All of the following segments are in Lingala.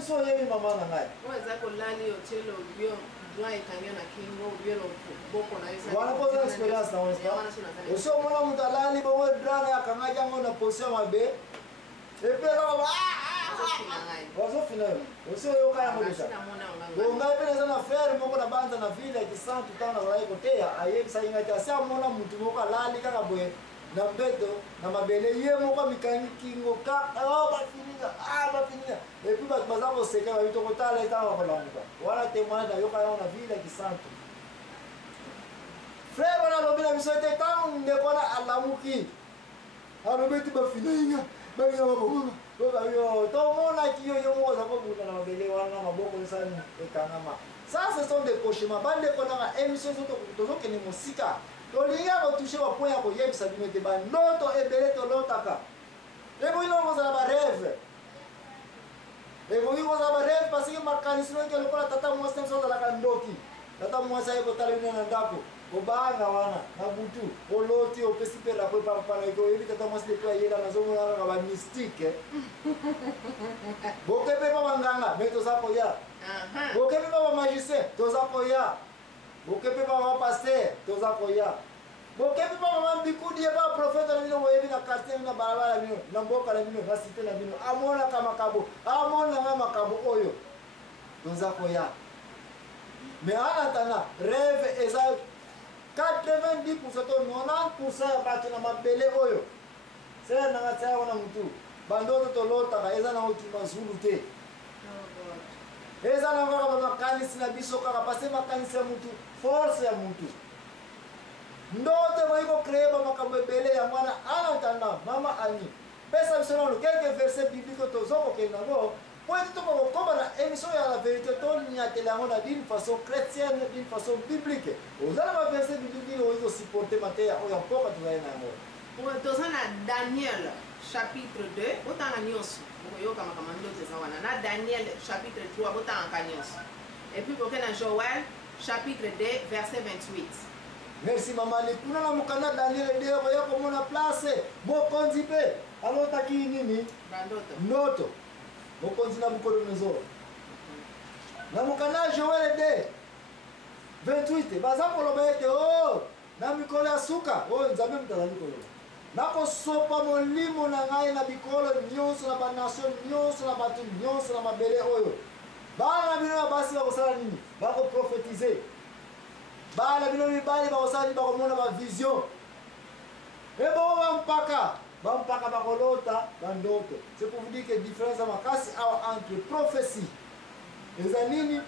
émission yebi mama na ngai oza kolali otelo bio droit ekanga na kingo bio boko na yesa wana poza experience na wesa oso mona mutu alali bongo drana yakanga jango na position mabe epela wazofina oso yoka yango deja ngai mpe naza na frere moko na banza na ville ya kisantu ntango nazalaki koteya ayebisaki ngai te asi amona mutu moko alali kaka boye na mbeto na mabele ye moko mikangi kingo bafininga epuis bato baza koseka babi tokotala etanga kolamuka wana témoigne nayoka yango na ville ya kisantu frere wana alobi na biso ete ntango ndeko wana alamuki alobi eti bafininga balinga babonga tomonaki yo yo moko oza kobunda na mabele wana maboko esani ekangama ça ce sont des cauchemars bandeko nanga émission tozokende mosika tolingi kotushe bapoint ya koyebisa bino ete bandoto ebele tolotaka ekoki nongo kozala barêve ekoki kozala barêve parce que makanisi noki lokola tata mwasi na biso ozalaka ndoki tata mwasi aye kotala bino na ndako obanga wana na butu oloti opesi mpe rako epapana eke oyebi tata mwasi depo ayela nazomona kaka bamystike boke mpe pa banganga me toza koya boke mpe pa bamagicien toza koya boke mpe pa bapaster toza koya boke mpe pa bamambikudi ye baprofete na bino boyebi na quartier na balabala na bino na mboka na bino na site na bino amonaka makambo amonanga makambo oyo toza koya mais en attendant rêve eza 90% to 90% ya bato na mabele oyo sere nanga tia wana mutu bandoto tolotaka eza na otima zulu te eza na kaka bamakanisi na biso kaka pase makanisi ya mutu force ya mutu ndoto boyi kocreye bamakambo ebele ya mwana en attendant mama ani pesa biso nano quelques versets bibliques tozokokende nango po ete tokokoma na émission ya la vérité toniatela yango na d'une façon chrétienne d'une façon biblique oza na baverset biblique oyi kosupporte mateya oyo ya mpoka tozali na yango toza na Daniel chapitre 2 botanga nyonso bokoyoka makambo ndoto eza wana na Daniel chapitre 3 botangaka nyonso et puis boke na Joël chapitre 2 verset 28. merci mama likuna na mokanda Daniel 2 okoya komona place mokonzi mpe alotaki nini ndoto mokonzi Nabucodonosor na mokanda Joël 2 28 baza koloba ete o na mikolo ya suka oyo nzambe moto azali koloba nakosopa molimo na ngai na bikolo nyonso na banation nyonso na bato nyonso na mabele oyo bana na bino ya basi bakosala nini bakoprofetize bana na bino mibali bakosala nini bakomona bavision ebongo bampaka bakolota bandoto. C'est pour vous dire que différence ya makasi awa entre prophétie eza nini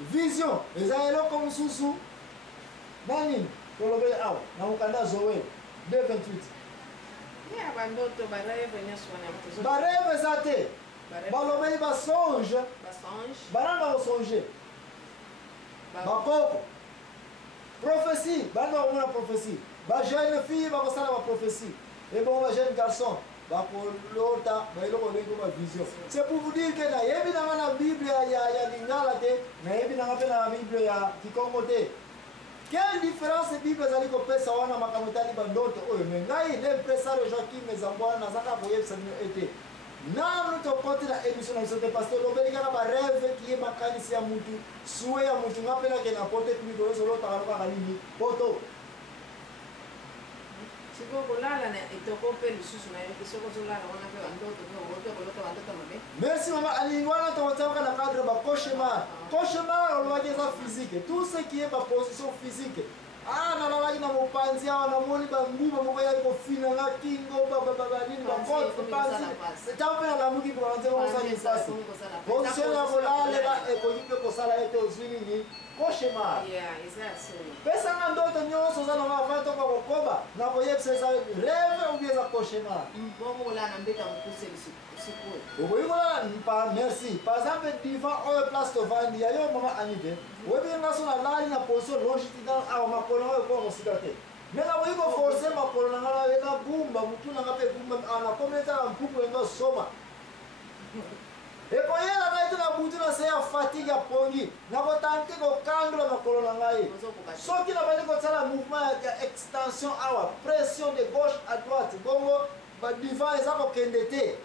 vision eza eloko mosusu na nini tolobeli awa na mokanda Joël 2:28 barêve eza te balobeli basonge banani bakosonge bakoko prophétie banani bakomona prophétie bajeune fille bakosala baprophétie et bon bajeune garçon bakolota baeloko ndenge bavision. C'est pour vous dire que nayebi nanga na bible ya lingala te nayebi nanga mpe na bible ya kikongo te. Quelle différence bible ezali kopesa wana makambo etali bandoto oyo me ngai l'impresar Joachim Ezambwana nazaka koyebisa bino ete nanu tokoti na émission na biso te parce que lobeli kaka barêve kiye makanisi ya mutu suwe ya mutu nga mpe nake na pote public oyozolotaka lokaka nini poto merci maman alingi wana tokotiaka na cadre ba cauchemar olobaki eza physique tout ce qui est ba position physique nalalaki na mopanzi awa namoni banguba moko yaki kofinanga kingo banini bakopanzi ntango mpe nalamuki bakanzekosali mpasi position ya kolalela ekoki mpe kosala ete ozwi nini cauchemar pesanga ndoto nyonso oza nanga afai toka kokoba na koyebisa eza rêve obi eza cauchemar okoki kolala merci par exemple divan oyo place tovandi ya yo mama ani te oyebi nga so nalali na position longitudinale awa makolo oyo koa kosika te me nakoki koforce makolo na nga eza bumba mutu nanga mpe bumba nakomi etala mpuku enga osoma ekoyela ngai te na butu na se ya fatigue ya pongi nakotante kokandola makolo na ngai soki nabandi kosala mouvement ya extension awa pression de gauche à droite bongo badivan eza kokende te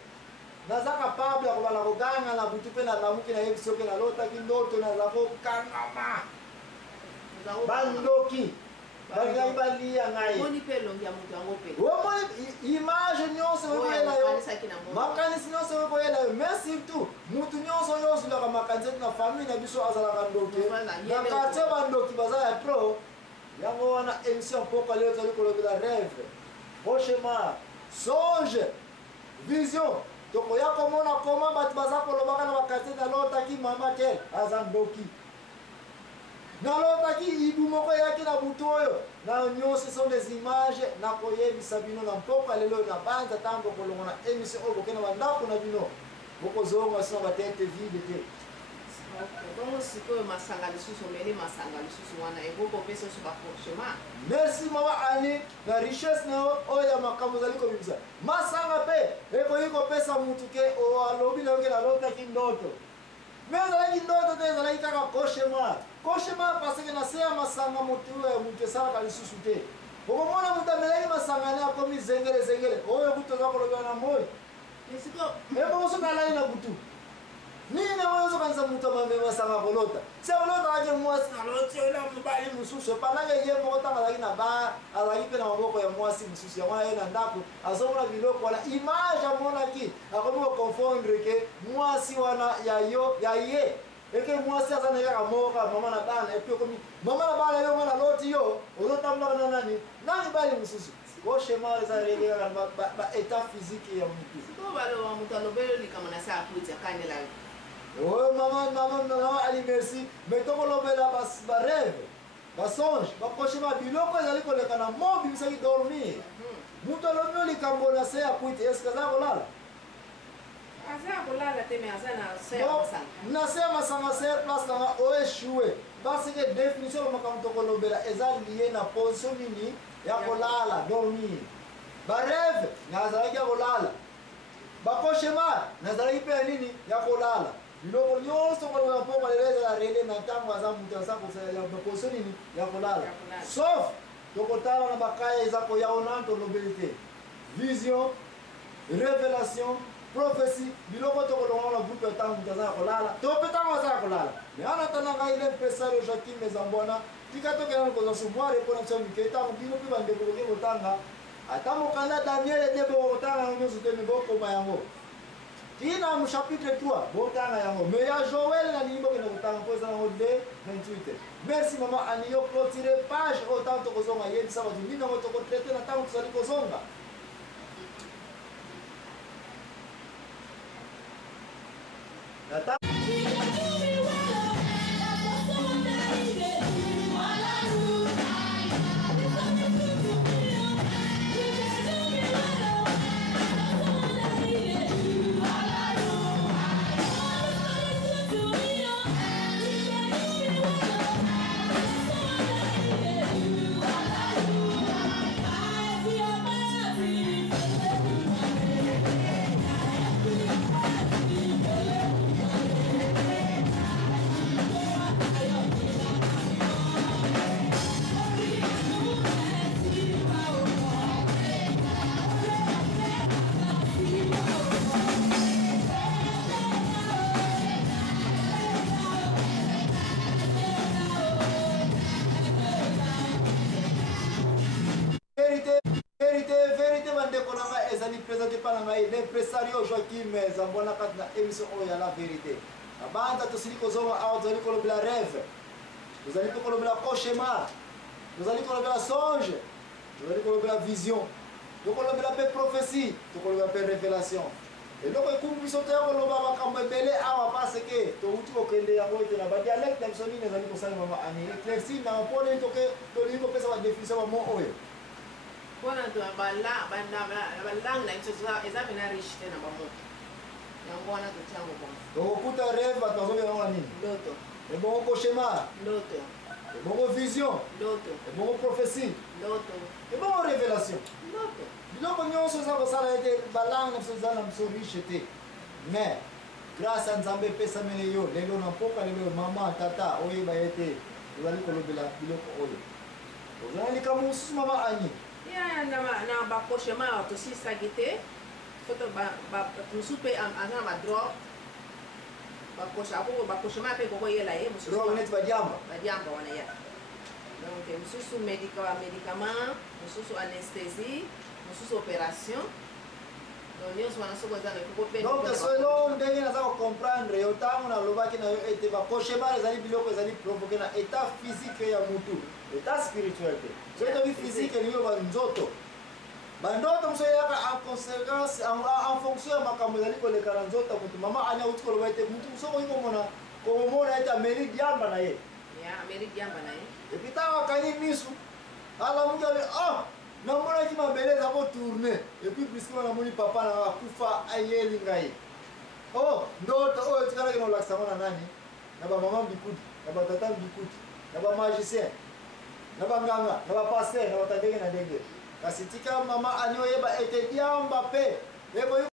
naza capable ya kobala koganga na butu mpe nalamuki nayebi soki nalotaki ndoto naza kokangama bandoki balingai balia ngai omoni image nyonso okoyela yo makanisi nyonso okoyela yo mais surtout mutu nyonso oyo ozulaka makanisi ete na famille na biso azalaka ndoki na quartier bandoki baza ya tro yango wana émission mpoka leo tozali kolobela rêve cauchemar songe vision tokoya komona koma bato baza kolobaka na bakartier nalotaki mama tel aza ndoki nalotaki ibu moko eyaki na butu oyo na nyonso sont des images nakoyebisa bino na mpoka lelo na banza ntango kolongo na émission oyo bokende bandako na bino bokozonga sina batete vide te bongo sikoyo masanga lisusu omeli masanga lisusu wana ekokopesa oso bacauchemar. Merci mama Ani na richesse na oyo ya makambo ozali kobimisa masanga mpe ekoki kopesa mutu ke alobi na yoke nalotaki ndoto mais ezalaki ndoto te ezalaki kaka cauchemar parce que na se ya masanga mutu esalaka lisusu te okomona mutu amelaki masanga ne akomi zengele oyo kutu oza kolobela na moi ebosoki alali na butu nini oyo ozokanisa mutu amamema masanga kolota se olotaka mwasi naloti oyo na mobali mosusu epandaka ye moko ntango azalaki na bar azalaki mpe na maboko ya mwasi mosusu yango na ye na ndako azomona biloko wana image amonaki akomi koconfondre ke mwasi wana ya ye eke mwasi aza na kaka moka mama na bana epi okomi mama na bana yo mwana loti yo ozotambolaka na nani mibali mosusu cauchemar eza rele kaka baétat physique ya mutu sikoyo baloba mutu alobeli likama na se akuti akandela yo oh mama ali merci mais tokolobela barêve basonge bacauchemar biloko ezali koleka na mo bimisaki dormir mutu alobi o likambo na se ya kwiti eske aza kolala na se ya masanga se place nanga oeshue parce que définition ya makambo tokolobela eza lie na position nini ya kolala dormir barêve nazalaki ya kolala bacauchemar nazalaki mpe ya nini ya kolala biloko nyonso kolobela mpo lelo ezala rele na ntango aza mutu aza kosala baposition nini ya kolala sauf tokotala na bakaya eza koya ona tolobeli te vision révélation prophétie biloko tokolonga na groupe ya ntango mutu aza ya kolala to mpe ntango aza ya kolala me ana tana ngai le mpesario Joakim Ezambwana tika tokenda kozwa somoire mpo na biso mike ntango bino mpe bandeko boke kotanga ata mokanda Daniel ete bokotanga yango nyonso te me bokoma yango tina mu chapitre 3 botanga yango me ya Joël na nimbo kena kotanga mpo eza nango 2:28 merci mama aniyo clôturer page oyo ntango tokozonga yebisa bato nini yango tokotraite na ntango tozali kozonga l'impresario Joakim Ezambwana kati na émission oyo ya la vérité abanda tosili kozonga awa tozali kolobela rêve tozali mpe kolobela cauchemar tozali kolobela songe tozali kolobela vision tokolobela mpe prophétie tokolobela mpe révélation eloko ekumbi biso toya koloba makambo ebele awa parce ke touti kokende yango ete na badialecte na biso nini ezali kosalemama ani éclairci na mpo nini tolingi kopesa badéfinition bamo oyo mpona balangue na biso eza pena riche te na bamoto yango wana totiango bongo tokokuta rêve bato bazobelanga nini ndoto ebongo cauchemar ndoto ebongo vision ndoto ebongo prophétie ndoto ebongo révélation ndoto biloko nyonso eza kosala ete balangue na biso eza na biso riche te mais grâce ya nzambe epesameli yo lelo na mpoka lelo mama tata oyeba ete ozali kolobela biloko oyo ozala likambo mosusu mama ani na bacauchemar tosilisaki te photo musu pe anga ma drogue bakosha pe koko yela ye musu drogue net badiamba wana ya donc musu médicament musu anesthésie musu opération donc nyonso wana soko eza na koko pe donc selon ndenge naza comprendre yo ntango nalobaki na yo ete bakoshemar ezali biloko ezali provoke na état physique ya mutu état spirituel te so etobi physique elingi loba nzoto bandoto moso eyaka en conséquence en fonction ya makambo ezali koleka na nzoto mutu mama ani auti koloba ete mutu moso okoki komona ete ameli diamba na ye epuis ntango akangi misu alamuki ale namonaki mabele eza kotourne epuis puisque namoni papa na akufa ayeli ngai ndoto oyo tikalaki na olakisa ngo na nani na bamama mbikuti na batata mbikuti na bamagicien na banganga na bapaster na bata ndenge na ndenge kasi tika mama ani oyeba ete diamba mpe ekoki